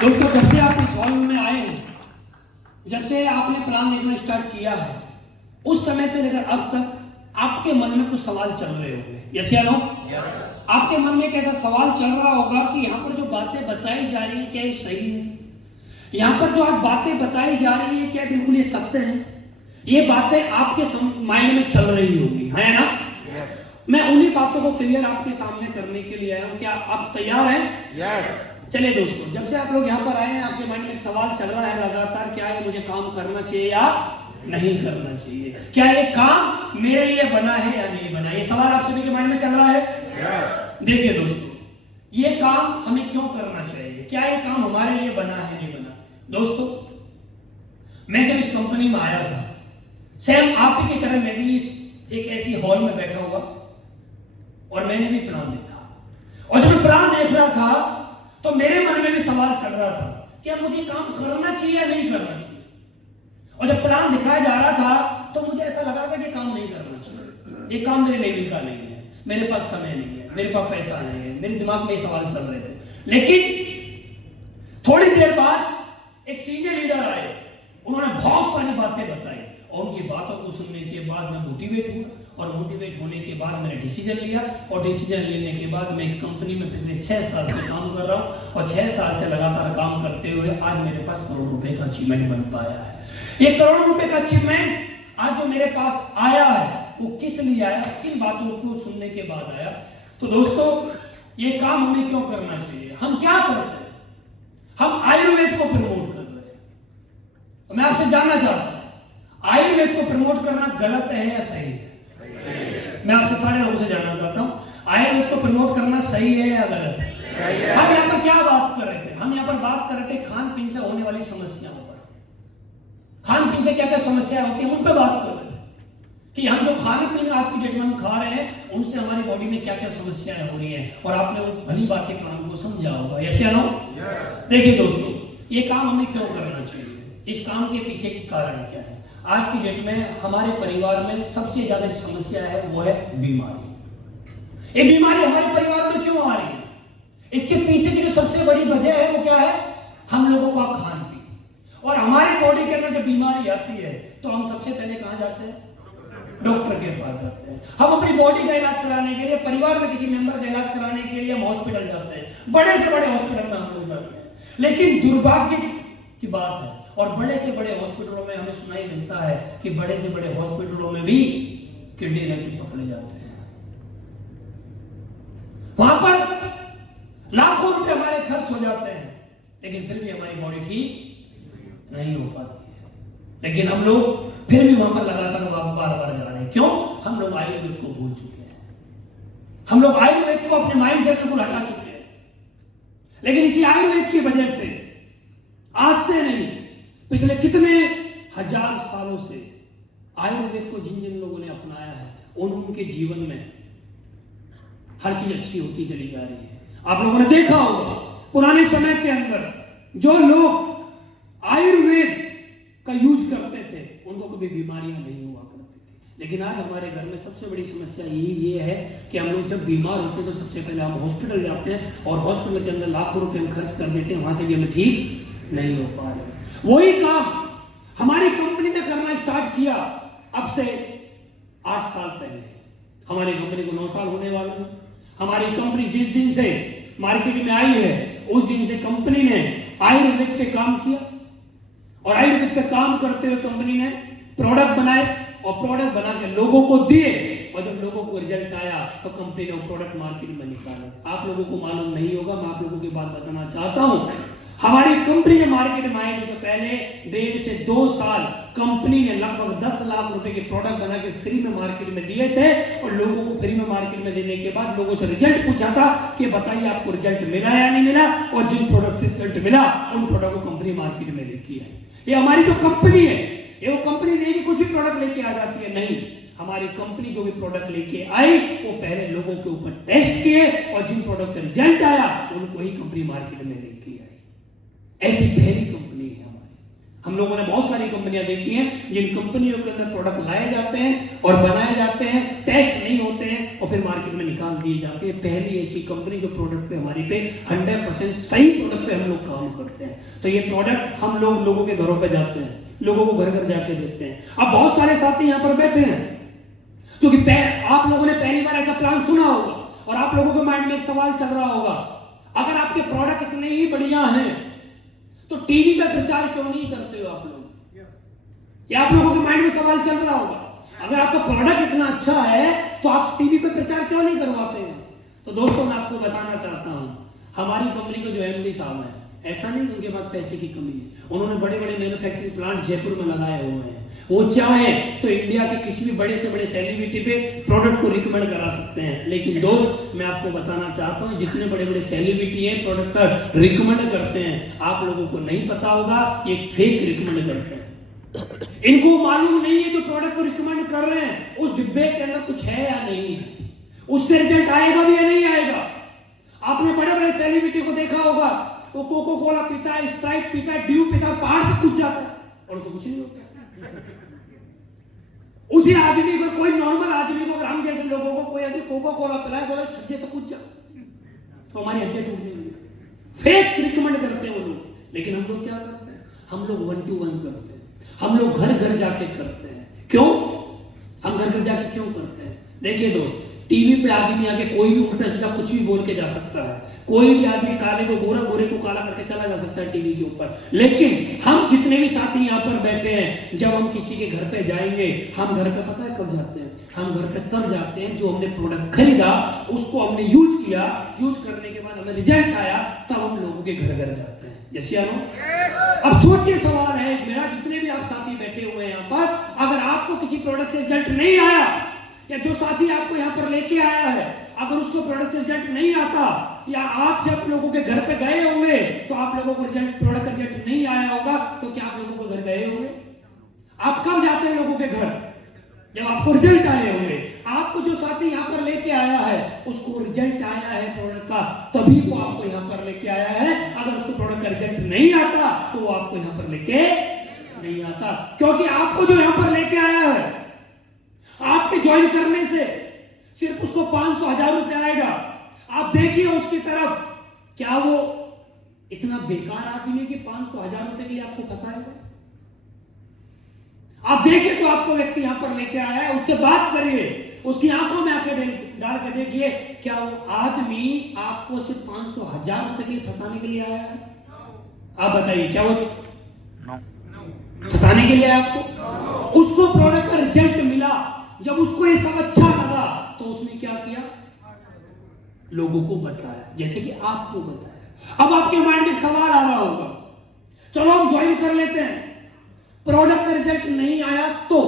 दोस्तों, जब से आप इस हॉल में आए हैं, जब से आपने प्लान देखना स्टार्ट किया है, उस समय से लेकर अब तक आपके मन में कुछ सवाल चल रहे होंगे। यस या नो? आपके मन में एक ऐसा सवाल चल रहा होगा कि यहाँ पर जो बातें बताई जा रही है क्या ये सही है? यहाँ पर जो आप बातें बताई जा रही है क्या बिल्कुल ये सत्य है? ये बातें आपके माइंड में चल रही होंगी, है ना? मैं उन्हीं बातों को क्लियर आपके सामने करने के लिए आया हूँ। क्या आप तैयार हैं? चलिए दोस्तों, जब से आप लोग यहाँ पर आए हैं, आपके माइंड में एक सवाल चल रहा है लगातार, क्या ये मुझे काम करना चाहिए या नहीं करना चाहिए? क्या ये काम मेरे लिए बना है या नहीं बना? ये सवाल आप सभी के माइंड में चल रहा है। देखिए दोस्तों, ये काम हमें क्यों करना चाहिए? क्या ये काम हमारे लिए बना है नहीं बना? दोस्तों, मैं जब इस कंपनी में आया था, सेम आप ही की तरह मैं भी एक ऐसी हॉल में बैठा हुआ और मैंने भी प्लान देखा, और जब मैं प्लान देख रहा था तो मेरे मन में भी सवाल चल रहा था, क्या मुझे काम करना चाहिए या नहीं करना चाहिए? और जब प्लान दिखाया जा रहा था तो मुझे ऐसा लग रहा था कि काम नहीं करना चाहिए, ये काम मेरे लेवल का नहीं है, मेरे पास समय नहीं है, मेरे पास पैसा नहीं है, मेरे दिमाग में ये सवाल चल रहे थे। लेकिन थोड़ी देर बाद एक सीनियर लीडर आए, उन्होंने बहुत सारी बातें बताई, और उनकी बातों को सुनने के बाद मैं मोटिवेट हुआ, और मोटिवेट होने के बाद मैंने डिसीजन लिया, और डिसीजन लेने के बाद मैं इस कंपनी में पिछले 6 साल से काम कर रहा हूं, और 6 साल से लगातार काम करते हुए आज मेरे पास करोड़ रुपए का अचीवमेंट बन पाया है। ये करोड़ रुपए का अचीवमेंट आज जो मेरे पास आया है वो किस लिए आया, किन बातों को सुनने के बाद आया? तो दोस्तों, ये काम हमें क्यों करना चाहिए? हम क्या करते हैं? हम आयुर्वेद को प्रमोट कर रहे हैं। मैं आपसे जानना चाहता हूं, आयुर्वेद को प्रमोट करना गलत है या सही है? मैं आपसे सारे लोगों से जानना चाहता हूं, आयुर्वेद को प्रमोट करना सही है या गलत है? हम यहाँ पर क्या बात कर रहे थे? हम यहाँ पर बात कर रहे थे खान पीन से होने वाली समस्याओं पर। खान पीन से क्या क्या समस्या होती है उन पर बात कर रहे थे, कि हम जो खाने पीने आज की डेट में हम खा रहे हैं उनसे हमारी बॉडी में क्या क्या समस्याएं हो रही हैं, और आपने वो भली बात के प्लान को समझा होगा। यस या नो? देखिए दोस्तों, ये काम हमें क्यों करना चाहिए? इस काम के पीछे के कारण क्या है? आज की डेट में हमारे परिवार में सबसे ज्यादा जो समस्या है वो है बीमारी। ये बीमारी हमारे परिवार में क्यों आ रही है? इसके पीछे की जो सबसे बड़ी वजह है वो क्या है? हम लोगों का खान पीन। और हमारी बॉडी के अंदर जब बीमारी आती है तो हम सबसे पहले कहां जाते हैं? डॉक्टर के पास जाते हैं। हम अपनी बॉडी का इलाज कराने के लिए, परिवार में किसी मेंबर का इलाज कराने के लिए हम हॉस्पिटल जाते हैं, बड़े से बड़े हॉस्पिटल में हम लोग जाते हैं। लेकिन दुर्भाग्य की बात है, और बड़े से बड़े हॉस्पिटलों में हमें सुनाई मिलता है कि बड़े से बड़े हॉस्पिटलों में भी किडनी रैकेट पकड़े जाते हैं। वहां पर लाखों रुपए हमारे खर्च हो जाते हैं, लेकिन फिर भी हमारी बॉडी ठीक नहीं हो पाती है। लेकिन हम लोग फिर भी वहां पर लगातार बार बार जा रहे हैं। क्यों? हम लोग आयुर्वेद को भूल चुके हैं, हम लोग आयुर्वेद को अपने माइंड से बिल्कुल हटा चुके हैं। लेकिन इसी आयुर्वेद की वजह से आज से नहीं, पिछले कितने हजार सालों से आयुर्वेद को जिन जिन लोगों ने अपनाया है उनके जीवन में हर चीज अच्छी होती चली जा रही है। आप लोगों ने देखा होगा, पुराने समय के अंदर जो लोग आयुर्वेद का यूज करते थे उनको कभी बीमारियां नहीं हुआ करती थी। लेकिन आज हमारे घर में सबसे बड़ी समस्या ये है कि हम लोग जब बीमार होते हैं तो सबसे पहले हम हॉस्पिटल जाते हैं, और हॉस्पिटल के अंदर लाखों रुपए हम खर्च कर देते हैं, वहां से भी हमें ठीक नहीं हो पा रहे। वही काम हमारी कंपनी ने करना स्टार्ट किया अब से 8 साल पहले। हमारी कंपनी को 9 साल होने वाले हैं। हमारी कंपनी जिस दिन से मार्केट में आई है उस दिन से कंपनी ने आयुर्वेद पे काम किया, और आयुर्वेद पे काम करते हुए कंपनी ने प्रोडक्ट बनाए, और प्रोडक्ट बना के लोगों को दिए, और जब लोगों को रिजल्ट आया तो कंपनी ने वो प्रोडक्ट मार्केट में निकाले। आप लोगों को मालूम नहीं होगा, मैं आप लोगों की बात बताना चाहता हूं। हमारी कंपनी जब मार्केट में आई तो पहले 1.5 से 2 साल कंपनी ने लगभग 10 लाख रुपए के प्रोडक्ट बना के फ्री में मार्केट में दिए थे, और लोगों को फ्री में मार्केट में देने के बाद लोगों से रिजल्ट पूछा था कि बताइए आपको रिजल्ट मिला या नहीं मिला, और जिन प्रोडक्ट से रिजल्ट मिला उन प्रोडक्ट को कंपनी मार्केट में लेके आई। ये हमारी जो कंपनी है, ये वो कंपनी नहीं कि कुछ भी प्रोडक्ट लेके आ जाती है, नहीं। हमारी कंपनी जो भी प्रोडक्ट लेके आई वो पहले लोगों के ऊपर टेस्ट किए, और जिन प्रोडक्ट से रिजल्ट आया उनको ही कंपनी मार्केट में लेके आई। ऐसी पहली कंपनी है हमारी। हम लोगों ने बहुत सारी कंपनियां देखी हैं जिन कंपनियों के अंदर प्रोडक्ट लाए जाते हैं और बनाए जाते हैं, टेस्ट नहीं होते हैं और फिर मार्केट में निकाल दिए जाते हैं। पहली ऐसी कंपनी जो प्रोडक्ट पे हमारी पे 100% सही प्रोडक्ट पे हम लोग काम करते हैं। तो ये प्रोडक्ट हम लोगों के घरों पे जाते हैं, लोगों को घर घर जाके देते हैं। अब बहुत सारे साथी यहाँ पर बैठे हैं क्योंकि आप लोगों ने पहली बार ऐसा प्लान सुना होगा और आप लोगों के माइंड में एक सवाल चल रहा होगा, अगर आपके प्रोडक्ट इतने ही बढ़िया हैं तो टीवी पे प्रचार क्यों नहीं करते हो आप लोग? ये आप लोगों के माइंड में सवाल चल रहा होगा, अगर आपका प्रोडक्ट इतना अच्छा है तो आप टीवी पे प्रचार क्यों नहीं करवाते हैं? तो दोस्तों मैं आपको बताना चाहता हूं, हमारी कंपनी के जो एमडी साहब हैं, ऐसा नहीं उनके पास पैसे की कमी है, उन्होंने बड़े बड़े मैन्युफैक्चरिंग प्लांट जयपुर में लगाए हुए हैं। वो चाहे तो इंडिया के किसी भी बड़े से बड़े सेलिब्रिटी पे प्रोडक्ट को रिकमेंड करा सकते हैं। लेकिन दोस्त मैं आपको बताना चाहता हूं, जितने बड़े बड़े सेलिब्रिटी हैं प्रोडक्ट का रिकमेंड करते हैं, आप लोगों को नहीं पता होगा ये फेक रिकमेंड करते हैं। इनको मालूम नहीं है जो प्रोडक्ट को रिकमेंड कर रहे हैं उस डिब्बे के अंदर कुछ है या नहीं है, उससे रिजल्ट आएगा भी या नहीं आएगा। आपने बड़े बड़े सेलिब्रिटी को देखा होगा, वो कोको कोला पीता है, स्प्राइट पीता है, ड्यू पीता है, पहाड़ से कूद जाता है और उनको कुछ नहीं होता। उसी आदमी को, कोई नॉर्मल आदमी को, अगर हम जैसे लोगों को कोई आदमी कोको कोला पिलाए, बोला छज्जे से कूद जा, तो हमारी हड्डियां टूट जाएंगी। फेक रिकमेंड करते हैं वो लोग। लेकिन हम लोग क्या करते हैं? हम लोग 1 to 1 करते हैं, हम लोग घर घर जाके करते हैं। क्यों हम घर घर जाके क्यों करते हैं? देखिए दोस्त, टीवी पे आदमी आके कोई भी उल्टा सीधा कुछ भी बोल के जा सकता है, कोई भी आदमी काले को गोरा, गोरे को काला करके चला जा सकता है टीवी के ऊपर। लेकिन हम जितने भी साथी यहाँ पर बैठे हैं, जब हम किसी के घर पे जाएंगे, हम घर पे पता है कब जाते हैं? हम घर पे तब जाते हैं जो हमने प्रोडक्ट खरीदा, उसको हमने यूज किया, यूज करने के बाद हमें रिजल्ट आया, तब हम लोगों के घर घर जाते हैं। यस या नो? अब सोचिए, सवाल है मेरा, जितने भी आप साथी बैठे हुए हैं यहाँ पर, अगर आपको किसी प्रोडक्ट से रिजल्ट नहीं आया, या जो साथी आपको यहाँ पर लेके आया है अगर उसको प्रोडक्ट से रिजल्ट नहीं आता, या आप जब लोगों के घर पे गए होंगे तो आप लोगों को प्रोडक्ट का रिजल्ट नहीं आया होगा, तो क्या आप लोगों को घर गए होंगे? आप कब जाते हैं लोगों के घर? जब आपको रिजल्ट आए होंगे। आपको जो साथी यहाँ पर लेके आया है उसको रिजल्ट आया है प्रोडक्ट का, तभी वो आपको यहाँ पर लेके आया है। अगर उसको प्रोडक्ट का रिजल्ट नहीं आता तो वो आपको यहाँ पर लेके नहीं आता, क्योंकि आपको जो यहाँ पर लेके आया है, आपके ज्वाइन करने से सिर्फ उसको 500-1000 रुपए आएगा। आप देखिए उसकी तरफ, क्या वो इतना बेकार आदमी है कि 500-1000 रुपए के लिए आपको फंसाएगा? आप देखिए जो आपको व्यक्ति यहां पर लेके आया है, उससे बात करिए, उसकी आंखों में आंखें डाल के देखिए, क्या वो आदमी आपको सिर्फ 500-1000 रुपए के लिए फंसाने के लिए आया है? आप बताइए, क्या वो फंसाने के लिए आया आपको? उसको प्रोडक्ट का रिजल्ट मिला, जब उसको ये सब अच्छा लगा तो उसने क्या किया? लोगों को बताया, जैसे कि आपको बताया। अब आपके माइंड में सवाल आ रहा होगा, चलो हम ज्वाइन कर लेते हैं, प्रोडक्ट का रिजल्ट नहीं आया तो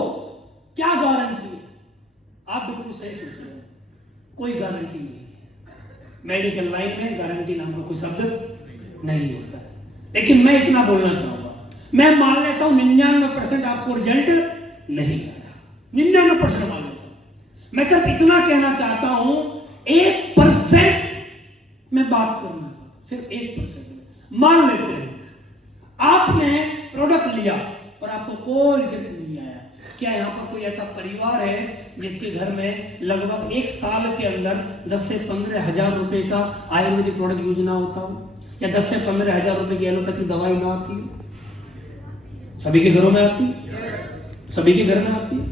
क्या गारंटी है? आप बिल्कुल सही सोच रहे हैं, कोई गारंटी नहीं है। मेडिकल लाइन में गारंटी नाम का कोई शब्द नहीं होता है। लेकिन मैं इतना बोलना चाहूंगा, मैं मान लेता हूं 99% आपको रिजल्ट नहीं आया, 99% मान लेता हूं। मैं सिर्फ इतना कहना चाहता हूं, 1% में बात करना चाहता हूं, सिर्फ 1% में मान लेते हैं आपने प्रोडक्ट लिया और आपको कोई रिजल्ट नहीं आया। क्या यहाँ पर कोई ऐसा परिवार है जिसके घर में लगभग 1 साल के अंदर 10 से 15 हजार रुपए का आयुर्वेदिक प्रोडक्ट यूज ना होता हो, या 10 से 15 हजार रुपए की एलोपैथिक दवाई ना आती हो? सभी के घरों में आती है, सभी के घर में आती है।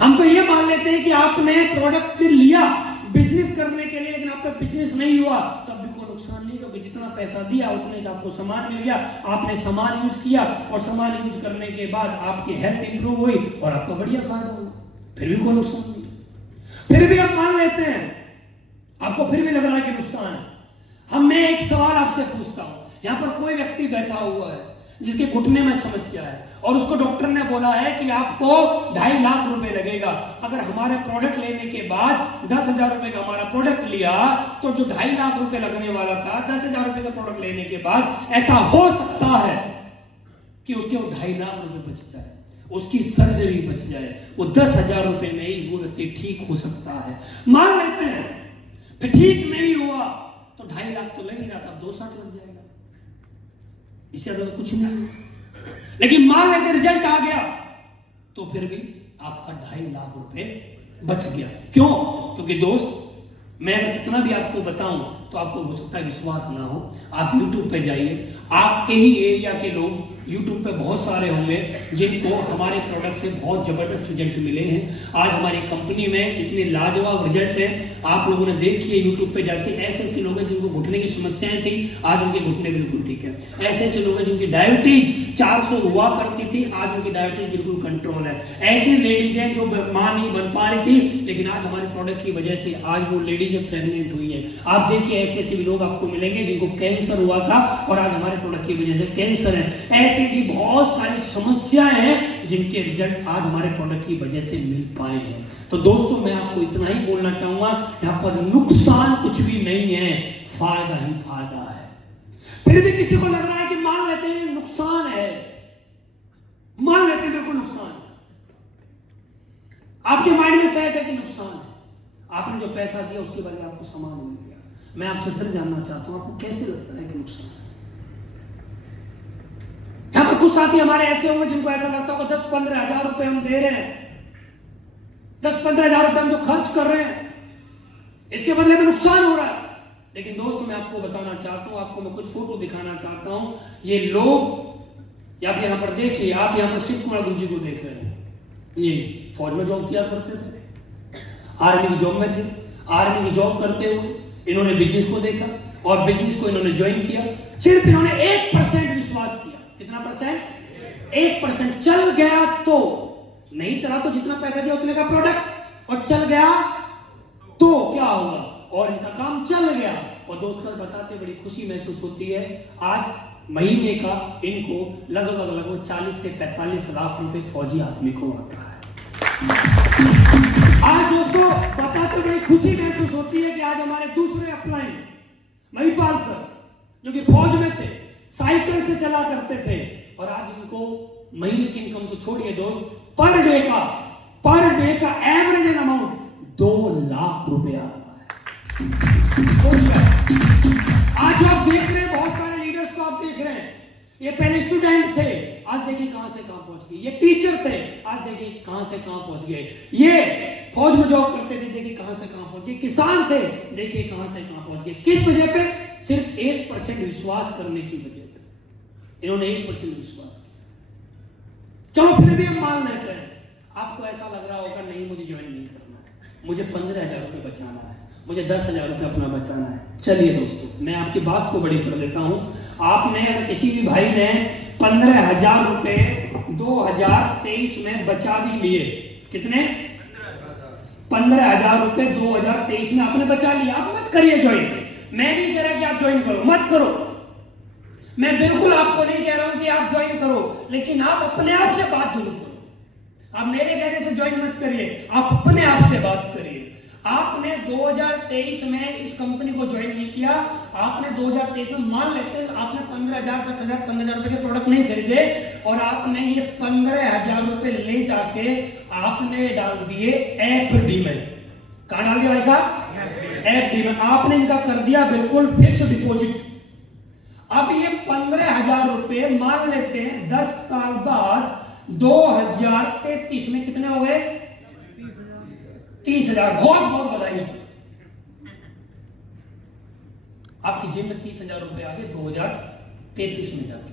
हम तो ये मान लेते हैं कि आपने प्रोडक्ट लिया बिजनेस करने के लिए, लेकिन आपका बिजनेस नहीं हुआ, तब भी कोई नुकसान नहीं, क्योंकि जितना पैसा दिया उतने का आपको सामान मिल गया, आपने सामान यूज किया और सामान यूज करने के बाद आपकी हेल्थ इंप्रूव हुई और आपका बढ़िया फायदा हुआ, फिर भी कोई नुकसान नहीं। फिर भी आप मान लेते हैं, आपको फिर भी लग रहा है कि नुकसान है। मैं एक सवाल आपसे पूछता हूं, यहां पर कोई व्यक्ति बैठा हुआ है जिसके घुटने में समस्या है और उसको डॉक्टर ने बोला है कि आपको 2.5 लाख रुपए लगेगा। अगर हमारे प्रोडक्ट लेने के बाद 10,000 रुपए का हमारा प्रोडक्ट लिया तो जो 2.5 लाख रुपए लगने वाला था, 10,000 रुपए का प्रोडक्ट लेने के बाद ऐसा हो सकता है कि उसके वो 2.5 लाख रुपए बच जाए, उसकी सर्जरी बच जाए, वो 10,000 रुपए में ही वो व्यक्ति ठीक हो सकता है। मान लेते हैं फिर ठीक नहीं हुआ तो 2.5 लाख तो लग ही रहा था, 2 साल लग जाएगा, इससे ज्यादा तो कुछ नहीं। लेकिन मान लेते रिजल्ट आ गया तो फिर भी आपका 2.5 लाख रुपए बच गया। क्यों? क्योंकि दोस्त, मैं अगर कितना भी आपको बताऊं तो आपको हो सकता है विश्वास ना हो। आप YouTube पे जाइए, आपके ही एरिया के लोग YouTube पे बहुत सारे होंगे जिनको हमारे प्रोडक्ट से बहुत जबरदस्त रिजल्ट मिले हैं। आज हमारी कंपनी में इतने लाजवाब रिजल्ट हैं, आप लोगों ने देखिए YouTube पे जाके। ऐसे ऐसे लोग हैं जिनको घुटने की समस्याएं थी, आज उनके घुटने बिल्कुल ठीक है। ऐसे ऐसे लोग हैं जिनकी डायबिटीज 400 हुआ करती थी, आज उनकी डायबिटीज बिल्कुल कंट्रोल है। ऐसी लेडीज हैं जो मां नहीं बन पा रही थी, लेकिन आज हमारे प्रोडक्ट की वजह से आज वो लेडीज प्रेग्नेंट हुई है। आप देखिए ऐसे ऐसे भी लोग आपको मिलेंगे जिनको कैंसर हुआ था और आज हमारे प्रोडक्ट की वजह से कैंसर है। ऐसी ऐसी बहुत सारी समस्याएं हैं जिनके रिजल्ट आज हमारे प्रोडक्ट की वजह से मिल पाए हैं। तो दोस्तों, मैं आपको इतना ही बोलना चाहूंगा, यहाँ पर नुकसान कुछ भी नहीं है, फायदा ही फायदा है। फिर भी किसी को लग रहा है कि मान लेते हैं नुकसान है, मान लेते हैं बिल्कुल नुकसान है, आपके माइंड में सेट है कि नुकसान है, आपने जो पैसा दिया उसके बदले आपको सामान मिल गया। मैं आपसे फिर जानना चाहता हूं, आपको कैसे लगता है कि नुकसान है? यहां पर कुछ साथी हमारे ऐसे होंगे जिनको ऐसा लगता होगा 10-15 हजार रुपए हम दे रहे हैं, 10-15 हजार रुपए हम जो खर्च कर रहे हैं, इसके बदले में नुकसान हो रहा है। लेकिन दोस्तों, मैं आपको बताना चाहता हूं, आपको मैं कुछ फोटो दिखाना चाहता हूं। ये लोग आप यहां पर देखिए, आप यहां पर शिव कुमार गुरु जी को देख रहे हैं। ये फौज में जॉब किया करते थे, आर्मी की जॉब में थे। आर्मी की जॉब करते हुए इन्होंने बिजनेस को देखा और बिजनेस को इन्होंने ज्वाइन किया। सिर्फ इन्होंने 1% विश्वास किया। कितना परसेंट? 1%। चल गया तो नहीं चला तो जितना पैसा दिया उतने का प्रोडक्ट, और चल गया तो क्या होगा, और इनका काम चल गया। और दोस्तों, बताते बड़ी खुशी महसूस होती है। आज महीने का इनको लगभग 40 से 45 लाख रुपए फौजी आदमी को आता है। आज दोस्तों, बताते बड़ी खुशी महसूस होती है कि आज हमारे दूसरे अपलाइन महिपाल सर, जो कि फौज में थे, साइकिल से चला करते थे, और आज इनको महीने की इनकम तो छोड़िए दोस्त, पर डे का एवरेज अमाउंट 2 लाख रुपए आता है। आज जो आप देख रहे हैं, बहुत सारे लीडर्स को आप देख रहे हैं, ये पहले स्टूडेंट थे, आज देखिए कहां से कहां पहुंच गए। ये टीचर थे, आज देखिए कहां से कहां पहुंच गए। ये फौज में जॉब करते थे, देखिए कहां से कहां पहुंच गए। किसान थे, देखिए कहां से कहां पहुंच गए। किस वजह पे? सिर्फ 1% विश्वास करने की वजह पे इन्होंने 1% विश्वास किया। चलो फिर भी हम मान लेते हैं। आपको ऐसा लग रहा होगा, नहीं मुझे ज्वाइन नहीं करना है, मुझे 15,000 रुपए बचाना है, मुझे 10,000 रुपए अपना बचाना है। चलिए दोस्तों, मैं आपकी बात को बड़ी कर देता हूं। आपने अगर किसी भी भाई ने 15,000 रुपए 2023 में बचा भी लिए, कितने? 15,000 रुपए 2023 में आपने बचा लिया। आप मत करिए ज्वाइन, मैं नहीं कह रहा कि आप ज्वाइन करो, मत करो। मैं बिल्कुल आपको नहीं कह रहा हूं कि आप ज्वाइन करो, लेकिन आप अपने आप से बात जरूर करो। आप मेरे कहने से ज्वाइन मत करिए, आप अपने आप से बात करिए। आपने 2023 में इस कंपनी को ज्वाइन नहीं किया, आपने 2023 में मान लेते हैं आपने 15,000, 10,000, 15,000 रुपए के प्रोडक्ट नहीं खरीदे, और आपने ये 15,000 रुपए ले जाके आपने डाल दिए एफडी में। कहां डाल दिया भाई साहब? एफडी में। आपने इनका कर दिया बिल्कुल फिक्स डिपॉजिट। अब ये 15,000 रुपए मान लेते हैं 10 साल बाद 2033 में कितने हो गए? 30,000। बहुत बहुत बधाई। आपकी जेब में 30,000 रुपए आ गए 2033 में जाके।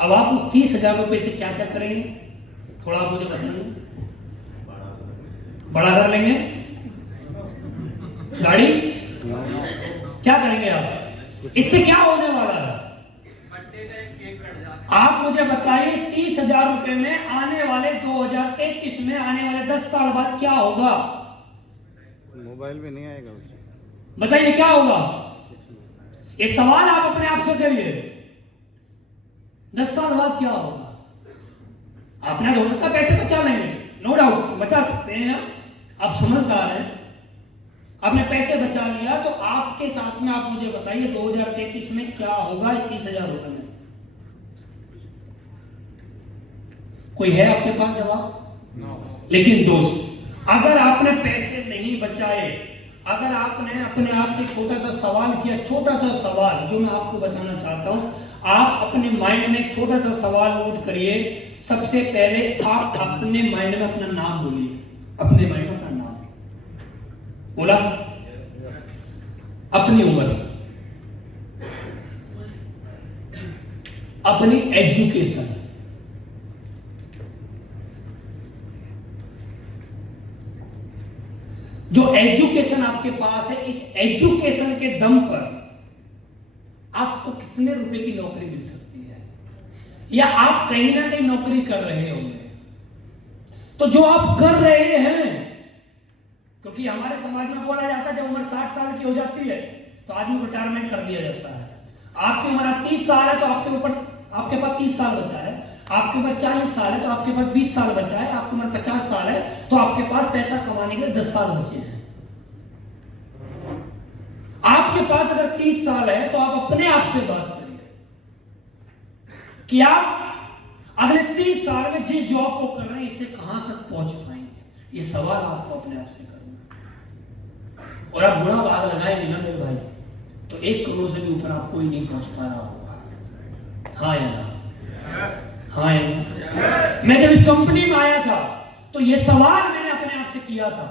अब आप 30,000 रुपए से क्या क्या करेंगे, थोड़ा आप मुझे बताएंगे? बड़ा कर लेंगे, गाड़ी क्या करेंगे आप? इससे क्या होने वाला है? आप मुझे बताइए, 30,000 रुपए में आने वाले 2033 में आने वाले 10 साल बाद क्या होगा? मोबाइल भी नहीं आएगा। बताइए क्या होगा? ये सवाल आप अपने आप से करिए। 10 साल बाद क्या होगा? आपने हो सकता पैसे बचा लेंगे, नो डाउट बचा सकते हैं, आप समझदार हैं, आपने पैसे बचा लिया, तो आपके साथ में आप मुझे बताइए 2033 में क्या होगा इस 30,000 रुपए में? कोई है आपके पास जवाब? लेकिन दोस्त, अगर आपने पैसे नहीं बचाए, अगर आपने अपने आप से छोटा सा सवाल किया, छोटा सा सवाल जो मैं आपको बताना चाहता हूं, आप अपने माइंड में एक छोटा सा सवाल नोट करिए। सबसे पहले आप अपने माइंड में अपना नाम बोलिए। अपने माइंड में अपना नाम बोला, अपनी उम्र, अपनी एजुकेशन, जो एजुकेशन आपके पास है, इस एजुकेशन के दम पर आपको कितने रुपए की नौकरी मिल सकती है, या आप कहीं ना कहीं नौकरी कर रहे होंगे। तो जो आप कर रहे हैं, क्योंकि हमारे समाज में बोला जाता है जब उम्र 60 साल की हो जाती है तो आदमी को रिटायरमेंट कर दिया जाता है। आपकी उम्र 30 साल है तो आपके पास 30 साल बचा है। आपके पास 40 साल है तो आपके पास 20 साल बचा है। आपकी उम्र 50 साल है तो आपके पास पैसा कमाने के लिए 10 साल बचे हैं। आपके पास अगर 30 साल है तो आप अपने आप से बात करिए कि आप अगले 30 साल में जिस जॉब को कर रहे हैं इससे कहां तक पहुंच पाएंगे। ये सवाल आपको अपने आप से करना है। और आप बुरा भाग लगाएंगे ना मेरे भाई, तो 1 करोड़ से भी ऊपर आप कोई नहीं पहुंच पा रहा होगा। हाँ या ना? हाँ या ना? मैं जब इस कंपनी में आया था तो यह सवाल मैंने अपने आप से किया था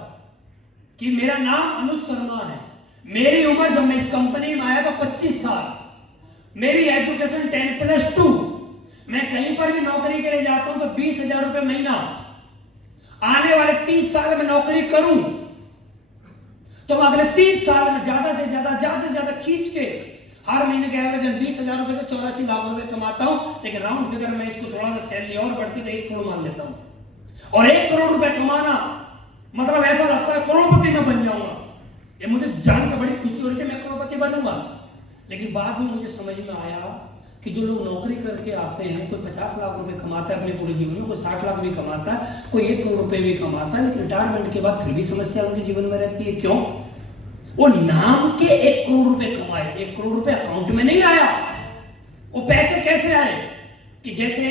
कि मेरा नाम अनुज शर्मा है, मेरी उम्र जब मैं इस कंपनी में आया तो 25 साल, मेरी एजुकेशन 10+2, मैं कहीं पर भी नौकरी के लिए जाता हूं तो 20,000 रुपए महीना। आने वाले 30 साल में नौकरी करूं तो मैं अगले 30 साल में ज्यादा से ज्यादा खींच के हर महीने के एवरेज 20,000 रुपए से 84 लाख रुपए कमाता हूं। लेकिन राउंड फिगर में इसको थोड़ा सा सैलरी और बढ़ती तो 1 करोड़ मान लेता हूं। और 1 करोड़ रुपए कमाना मतलब ऐसा लगता है करोड़पति में बन जाऊंगा। ये मुझे जानकर बड़ी खुशी हो रही है मैं करोड़पति बनूंगा। लेकिन बाद में मुझे समझ में आया कि जो लोग नौकरी करके आते हैं, कोई 50 लाख रुपए कमाता है अपने पूरे जीवन में, कोई 60 लाख भी कमाता है, कोई 1 करोड़ रुपए भी कमाता है, लेकिन रिटायरमेंट के बाद फिर भी समस्या उनके जीवन में रहती है। क्यों? वो नाम के 1 करोड़ रुपए कमाए, 1 करोड़ रुपए अकाउंट में नहीं आया। वो पैसे कैसे आए कि जैसे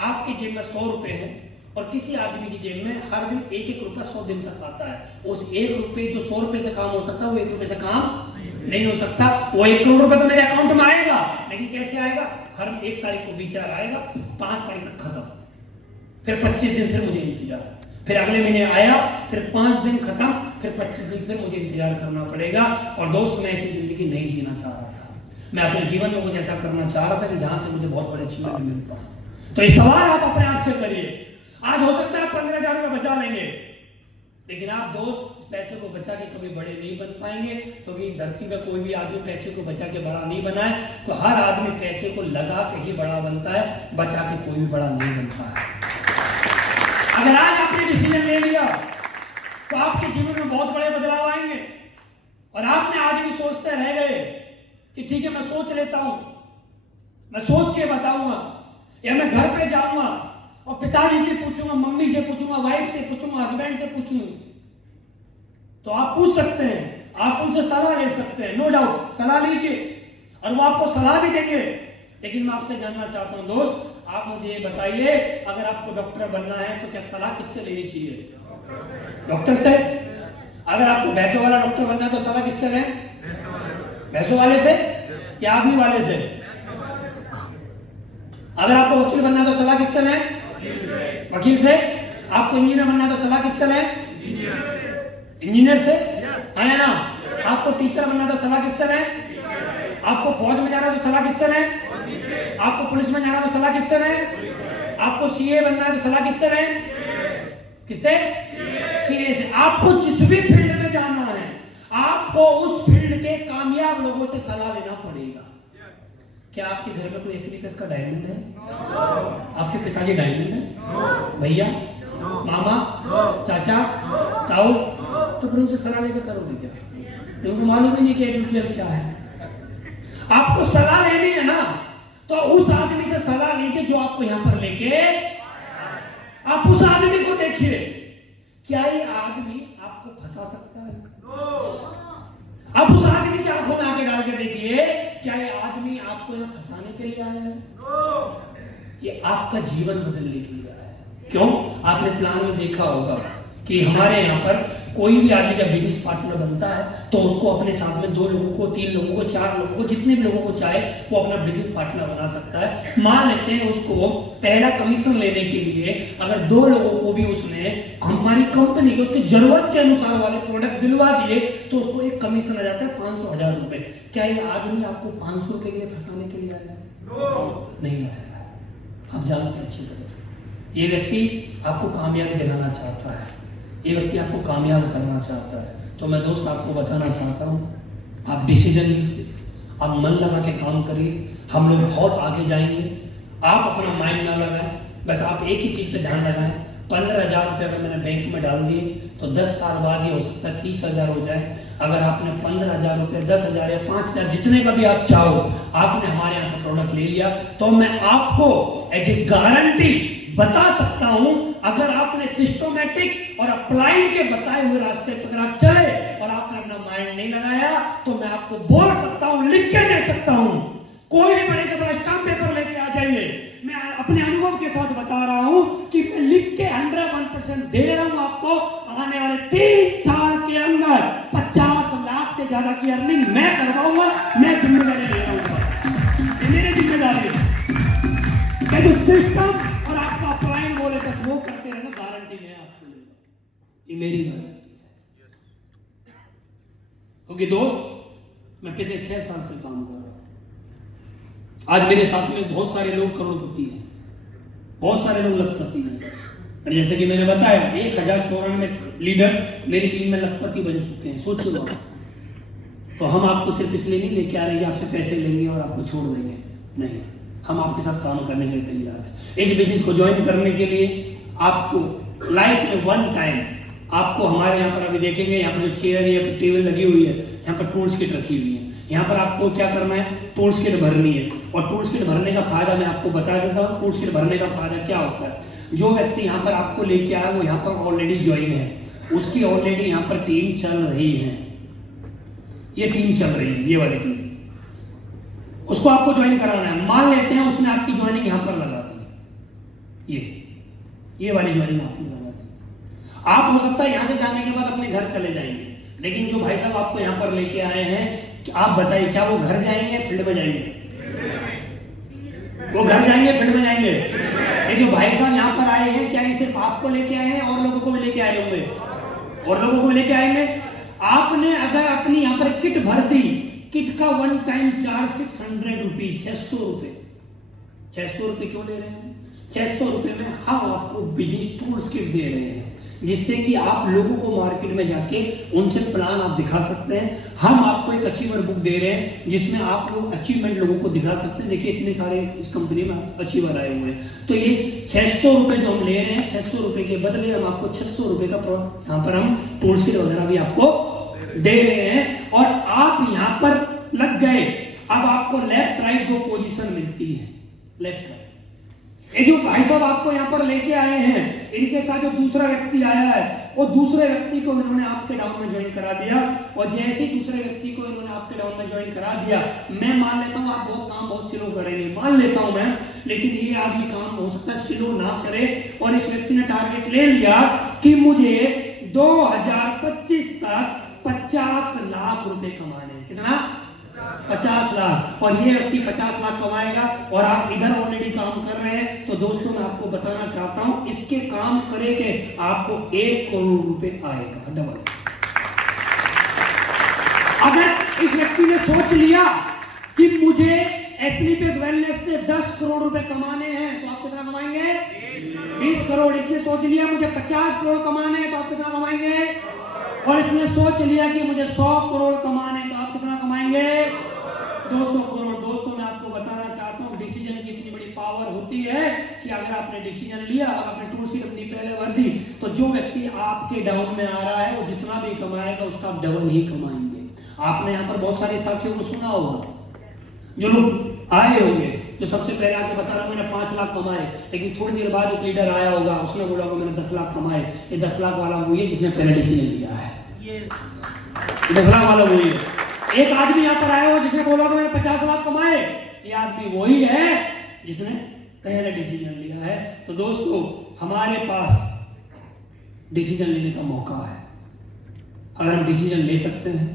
आपकी जेब में 100 रुपए है और किसी आदमी की जेब में हर दिन 1-1 रुपया 100 दिन तक आता है। उस 1 रुपए जो 100 रुपए से काम हो सकता है वो 1 रुपए से काम नहीं हो सकता। वो 1 करोड़ रुपए तो मेरे अकाउंट में आएगा, लेकिन कैसे आएगा? हर 1 तारीख को 20,000 आएगा, 5 तारीख तक खत्म, फिर 25 दिन फिर मुझे इंतजार, फिर अगले महीने आया, फिर 5 दिन खत्म, फिर 25 दिन फिर मुझे इंतजार करना पड़ेगा। और दोस्त मैं ऐसी जिंदगी नहीं जीना चाह रहा था। मैं अपने जीवन में कुछ ऐसा करना चाह रहा था कि जहां से मुझे बहुत बड़े अचीवमेंट मिल पाए। तो ये सवाल आप अपने आप से करिए। आज हो सकता है आप 15,000 रुपए बचा लेंगे, लेकिन आप दोस्त पैसे को बचा के कभी बड़े नहीं बन पाएंगे, क्योंकि इस धरती में कोई भी आदमी पैसे को बचा के बड़ा नहीं बना है। तो हर आदमी पैसे को लगा के ही बड़ा बनता है, बचा के कोई भी बड़ा नहीं बनता है। अगर आज आपने डिसीजन ले लिया तो आपके जीवन में बहुत बड़े बदलाव आएंगे। और आपने आज भी सोचते रह गए कि ठीक है मैं सोच लेता हूं, मैं सोच के बताऊंगा, या मैं घर पे जाऊंगा और पिताजी से पूछूंगा, मम्मी से पूछूंगा, वाइफ से पूछूंगा, हस्बैंड से पूछूंगा, तो आप पूछ सकते हैं, आप उनसे सलाह ले सकते हैं। नो डाउट सलाह लीजिए और वो आपको सलाह भी देंगे। लेकिन मैं आपसे जानना चाहता हूं दोस्त, आप मुझे ये बताइए, अगर आपको डॉक्टर बनना है तो क्या सलाह किससे लेनी चाहिए? डॉक्टर से। अगर आपको भैंसों वाला डॉक्टर बनना है तो सलाह किससे लें? भैंसों वाले से या आदमी वाले से? अगर आपको वकील बनना है तो सलाह किससे लें? वकील से। आपको इंजीनियर बनना है तो सलाह किससे लें? इंजीनियर से। है ना? आपको टीचर बनना है तो सलाह किससे लें? आपको फौज में जाना है तो सलाह किससे लें? आपको पुलिस में जाना है तो सलाह किससे लें? आपको सीए बनना है तो सलाह किससे लें? किससे? सीए से। आपको जिस भी फील्ड में जाना है, आपको उस फील्ड के कामयाब लोगों से सलाह लेना पड़ेगा। क्या आपके घर में कोई एसलीपीएस का डायमंड है? आपके पिताजी डायमंड है? भैया, मामा, चाचा, ताऊ, तो फिर उनसे सलाह लेकर करोगे क्या? उनको मालूम ही नहीं कि एडमिशन क्या है। आपको सलाह लेनी है ना, तो उस आदमी से सलाह लीजिए जो आपको यहां पर लेके। आप उस आदमी को देखिए, क्या ये आदमी आपको फंसा सकता है? आप उस आदमी की आंखों में आके डाल के देखिए, क्या ये आदमी आपको यहां फंसाने के लिए आया है? ये आपका जीवन बदलने के लिए आया है। क्यों? आपने प्लान में देखा होगा कि हमारे यहाँ पर कोई भी आदमी जब बिजनेस पार्टनर बनता है तो उसको अपने साथ में 2 लोगों को, 3 लोगों को, 4 लोगों को, जितने भी लोगों को चाहे वो अपना बिजनेस पार्टनर बना सकता है। मान लेते हैं उसको पहला कमीशन लेने के लिए अगर 2 लोगों को भी उसने हमारी कंपनी के उसकी जरूरत के अनुसार वाले प्रोडक्ट दिलवा दिए तो उसको एक कमीशन आ जाता है 500,000 रुपए। क्या ये आदमी आपको 500 रुपए के लिए फंसाने के लिए आया है? नहीं आया है। आप जानते हैं अच्छी तरह से ये व्यक्ति आपको कामयाबी दिलाना चाहता है, ये व्यक्ति आपको कामयाब करना चाहता है। तो मैं दोस्त आपको बताना चाहता हूँ, आप डिसीजन लीजिए, आप मन लगा के काम करिए, हम लोग बहुत आगे जाएंगे। आप अपना माइंड ना लगाएं, बस आप एक ही चीज पे ध्यान लगाएं। 15,000 रुपये अगर मैंने बैंक में डाल दिए तो 10 साल बाद ये हो सकता है 30,000 हो जाए। अगर आपने 15,000 रुपये, 10,000 या 5,000 जितने का भी आप चाहो आपने हमारे यहाँ से प्रोडक्ट ले लिया तो मैं आपको एज ए गारंटी बता सकता हूं, अगर आपने सिस्टमैटिक और अप्लाइंग के बताए हुए रास्ते पर अगर आप चले और आपने अपना माइंड नहीं लगाया तो मैं आपको बोल सकता हूं, लिख के दे सकता हूं, कोई भी बड़े से बड़ा स्टाम्प पेपर लेके आ जाइए, मैं अपने अनुभव के साथ बता रहा हूं कि मैं लिख के 101% दे रहा हूं आपको। आने वाले 3 साल के अंदर 50 लाख से ज्यादा की अर्निंग मैं करवाऊंगा। मैं जिम्मेदारी ले रहा हूं, ये मेरी जिम्मेदारी है। जो सिस्टम और आपका अप्लाइंग बोले बस वो करते रहना, गारंटी मैं आपको ले रहा हूं, ये मेरी गारंटी है। क्योंकि दोस्त मैं पिछले 6 साल से काम कर रहा हूं। आज मेरे साथ में बहुत सारे लोग करोड़पति हैं, बहुत सारे लोग लखपति हैं। और जैसे कि मैंने बताया 1094 लीडर्स मेरी टीम में लखपति बन चुके हैं। सोचो आप, तो हम आपको सिर्फ इसलिए नहीं लेके आ रहे हैं कि आपसे पैसे लेंगे और आपको छोड़ देंगे, नहीं, हम आपके साथ काम करने के लिए तैयार हैं। इस बिजनेस को ज्वाइन करने के लिए आपको लाइफ में 1 टाइम आपको हमारे यहाँ पर अभी देखेंगे, यहाँ पर जो चेयर या टेबल लगी हुई है, यहाँ पर टूल्स किट रखी हुई है। यहाँ पर आपको क्या करना है, टूल्स किट भरनी है। और टूल्स किट भरने का फायदा मैं आपको बता देता हूँ। टूल्स किट भरने का फायदा क्या होता है, जो व्यक्ति यहाँ पर आपको लेके आया वो यहाँ पर ऑलरेडी ज्वाइन है, उसकी ऑलरेडी यहाँ पर टीम चल रही है, ये टीम चल रही है, ये वाली टीम, उसको आपको ज्वाइन कराना है। मान लेते हैं उसने आपकी ज्वाइनिंग यहाँ पर लगा दी, ये वाली ज्वाइनिंग आपने लगा दी। आप हो सकता है यहाँ से जाने के बाद अपने घर चले जाएंगे, लेकिन जो भाई साहब आपको यहाँ पर लेके आए हैं, आप बताइए क्या वो घर जाएंगे, फील्ड में जाएंगे? वो घर जाएंगे, फील्ड में जाएंगे? ये जो भाई साहब यहाँ पर आए हैं, क्या ये सिर्फ आपको लेके आए हैं और लोगों को भी लेके आए होंगे? और लोगों को भी लेके आएंगे। आपने अगर अपनी यहाँ पर किट भर दी, किट का 1 टाइम चार्ज 600 रुपीज, 600 रुपए। 600 रुपए क्यों ले रहे हैं? 600 रुपए में हम आपको बिजनेस टूल्स किट दे रहे हैं, जिससे कि आप लोगों को मार्केट में जाके उनसे प्लान आप दिखा सकते हैं। हम आपको एक अचीवर बुक दे रहे हैं जिसमें आप लोग अचीवमेंट लोगों को दिखा सकते हैं। देखिए इतने सारे इस कंपनी में अचीवर आए हुए हैं। तो ये 600 रुपए जो हम ले रहे हैं, 600 रुपए के बदले हम आपको 600 रुपए का यहाँ पर हम टूल्स किट वगैरह भी आपको दे रहे हैं। और आप यहाँ पर लग गए, अब आपको लेफ्ट राइट 2 पोजीशन मिलती है, लेफ्ट राइट। ये जो भाई साहब आपको यहाँ पर लेके आए हैं, इनके साथ जो दूसरा व्यक्ति आया है, वो दूसरे व्यक्ति को इन्होंने आपके डाउन में ज्वाइन करा दिया। और जैसे ही दूसरे व्यक्ति को इन्होंने आपके डाउन में ज्वाइन करा दिया, मैं मान लेता हूँ आप बहुत स्लो करेंगे, मान लेता हूँ मैं, लेकिन ये आदमी काम हो सकता है स्लो ना करे। और इस व्यक्ति ने टारगेट ले लिया कि मुझे 2025 तक 50 लाख रुपए कमाने। कितना? 50 लाख। और ये व्यक्ति 50 लाख कमाएगा और आप इधर ऑलरेडी काम कर रहे हैं। तो दोस्तों मैं आपको बताना चाहता हूं, इसके काम करेंगे आपको 1 करोड़ रुपए आएगा, डबल। अगर इस व्यक्ति ने सोच लिया कि मुझे एथलीपेस वेलनेस से 10 करोड़ रुपए कमाने हैं, तो आप कितना कमाएंगे? 20 करोड़। इसने सोच लिया मुझे 50 करोड़ कमाने हैं, तो आप कितना कमाएंगे? और इसने सोच लिया कि मुझे 100 करोड़ कमाने, तो आप कितना कमाएंगे? 200 करोड़। दोस्तों मैं आपको बताना चाहता हूँ, डिसीजन की इतनी बड़ी पावर होती है कि अगर आपने डिसीजन लिया और आपने टूल्स की अपनी पहले भर दी, तो जो व्यक्ति आपके डाउन में आ रहा है वो जितना भी कमाएगा उसका आप डबल ही कमाएंगे। आपने यहाँ पर बहुत सारे साथियों को सुना होगा, जो लोग आए होंगे, जो सबसे पहले आके बता रहा मैंने 5 लाख कमाए, लेकिन थोड़ी देर बाद एक लीडर आया होगा, उसने बोला होगा मैंने 10 लाख कमाए। ये 10 लाख वाला वही है जिसने पहले डिसीजन लिया है। 10 लाख वाला वही है। एक आदमी यहाँ पर आया हो जिसने बोला कि मैंने 50 लाख कमाए, ये आदमी वही है जिसने पहले डिसीजन लिया है। तो दोस्तों हमारे पास डिसीजन लेने का मौका है, अगर हम डिसीजन ले सकते हैं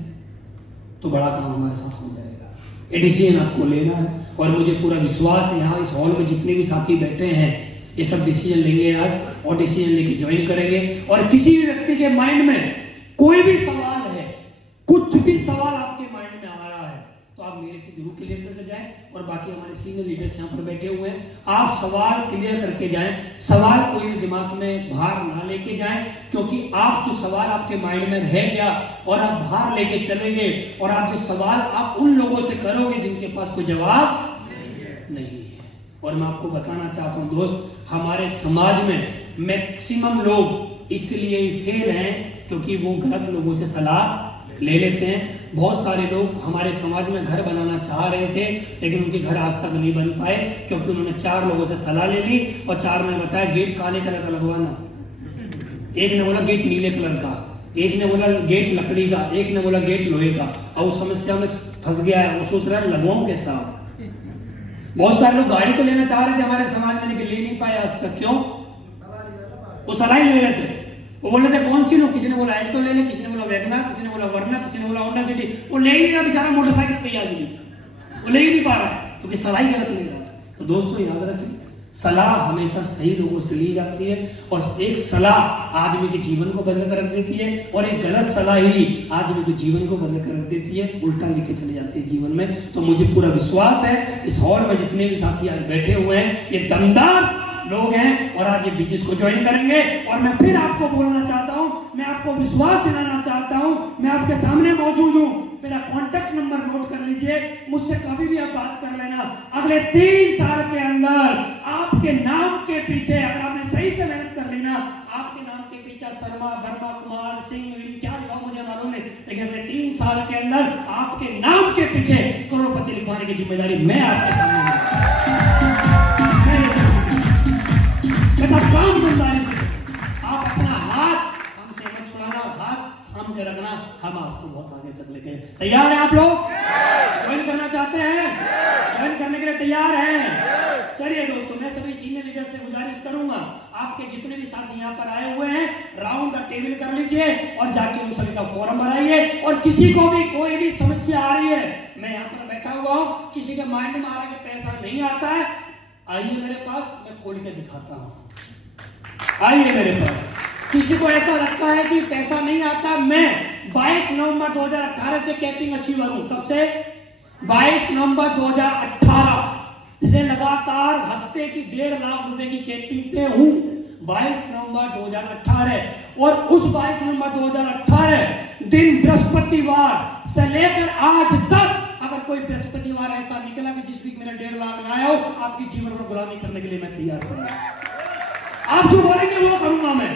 तो बड़ा काम हमारे साथ हो जाएगा। ये डिसीजन आपको लेना है और मुझे पूरा विश्वास है यहाँ इस हॉल में जितने भी साथी बैठे हैं ये सब डिसीजन लेंगे आज और डिसीजन लेके ज्वाइन करेंगे। और किसी भी व्यक्ति के माइंड में कोई भी सवाल है, कुछ भी सवाल आपके माइंड में आ रहा है तो आप मेरे से जरूर क्लियर करके जाएं और बाकी हमारे सीनियर लीडर्स यहाँ पर बैठे हुए हैं, आप सवाल क्लियर करके जाएं। सवाल कोई भी दिमाग में बाहर ना लेके जाएं, क्योंकि आप जो सवाल आपके माइंड में रह गया और आप बाहर लेके चले गए और आप जो सवाल आप उन लोगों से करोगे जिनके पास कोई जवाब नहीं है। और मैं आपको बताना चाहता हूं दोस्त, हमारे समाज में मैक्सिमम लोग इसलिए ही फेल हैं क्योंकि वो गलत लोगों से सलाह ले लेते हैं। बहुत सारे लोग हमारे समाज में घर बनाना चाह रहे थे लेकिन उनके घर आज तक नहीं बन पाए क्योंकि उन्होंने 4 लोगों से सलाह ले ली और 4 ने बताया गेट काले कलर का लगवाना, एक ने बोला गेट नीले कलर का, एक ने बोला गेट लकड़ी का, एक ने बोला गेट लोहे का। और उस समस्या में फंस गया है, वो सोच रहा है लगवाऊं कैसा। बहुत सारे लोग गाड़ी तो लेना चाह रहे थे हमारे समाज में लेकिन ले नहीं पाए आज तक। क्यों? वो सलाह ही ले रहे थे, वो बोल रहे थे कौन सी लो, किसी ने बोला एल्टो ले ले, किसी ने बोला वैगनर, किसी ने बोला वर्ना, किसी ने बोला होंडा सिटी। वो ले ही नहीं रहा बेचारा मोटरसाइकिल पे आज भी, वो ले ही नहीं पा रहा है क्योंकि सलाह ही गलत ले रहा है। तो दोस्तों याद रखें, सलाह हमेशा सही लोगों से ली जाती है और एक सलाह आदमी के जीवन को बदल कर रख देती है और एक गलत सलाह ही आदमी के जीवन को बदल कर रख देती है, उल्टा लेके चले जाते हैं जीवन में। तो मुझे पूरा विश्वास है इस हॉल में जितने भी साथी आज बैठे हुए हैं ये दमदार लोग हैं और आज ये बिजनेस को ज्वाइन करेंगे। और मैं फिर आपको बोलना चाहता हूं, मैं आपको विश्वास दिलाना चाहता हूं, मैं आपके सामने मौजूद हूं। मेरा कॉन्टैक्ट नंबर नोट कर लीजिए, मुझसे कभी भी आप बात कर लेना। अगले 3 साल के अंदर आपके नाम के पीछे, अगर आपने सही से मेहनत कर लेना, आपके नाम के पीछे शर्मा, वर्मा, कुमार, सिंह, क्या लिखा मुझे मालूम नहीं, लेकिन अगले 3 साल के अंदर आपके नाम के पीछे करोड़पति लिखवाने की जिम्मेदारी मैं आपके सामने काम जिम्मेदारी। आप अपना हाथ हमसे मत छुड़ाना, हाथ थाम के रखना, हम आपको बहुत आगे तक लेके। तैयार हैं आप लोग? ज्वाइन करना चाहते हैं? ज्वाइन करने के लिए तैयार हैं? चलिए दोस्तों, मैं सभी सीनियर लीडर से गुजारिश करूंगा, आपके जितने भी साथी यहाँ पर आए हुए हैं राउंड द टेबल कर लीजिए और जाके उन सभी का फॉर्म भराइए। और किसी को भी कोई भी समस्या आ रही है, मैं यहाँ पर बैठा हुआ हूँ, किसी के माइंड में आ रहा है कि पैसा नहीं आता है, आइए मेरे पास, मैं खोल के दिखाता हूँ। आइए मेरे पास। किसी को ऐसा लगता है कि पैसा नहीं आता, मैं 22 नवंबर 2018 से कैपिंग अचीवर हूं। कब से? 22 नवंबर 2018 से लगातार हफ्ते की 1.5 लाख रुपए की कैपिंग पे हूं। 22 नवंबर 2018 और उस 22 नवंबर 2018 दिन बृहस्पतिवार से लेकर आज तक अगर कोई बृहस्पतिवार ऐसा निकला कि जिस वीक मेरा 1.5 लाख आया हो, आपकी जीवन में गुलामी करने के लिए मैं तैयार हूं। आप जो बोलेंगे वो करूंगा मैं।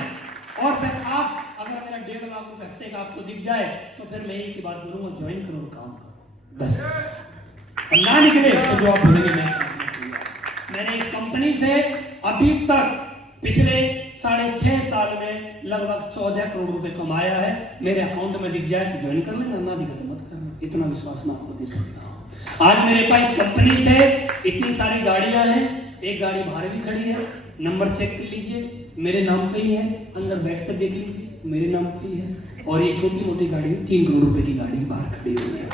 और बस आप अगर मेरा 1.5 लाख रुपए हफ्ते का आपको दिख जाए तो फिर मैं एक ही बात बोलूंगा, ज्वाइन करो और काम करो बस। ना निकले तो जो आप बोलेंगे मैंने इस कंपनी से अभी तक पिछले 6.5 साल में लगभग 14 करोड़ रुपए कमाया है। मेरे अकाउंट में दिख जाए तो ज्वाइन कर लेना, ना दिखे तो मत करना, इतना विश्वास मैं आपको दे सकता हूँ। आज मेरे पास कंपनी से इतनी सारी गाड़ियां हैं, एक गाड़ी बाहर भी खड़ी है, नंबर चेक कर लीजिए, मेरे नाम पे ही है, अंदर बैठ कर देख लीजिए मेरे नाम पे ही है। और ये छोटी मोटी गाड़ी 3 करोड़ रुपए की गाड़ी बाहर खड़ी हुई है।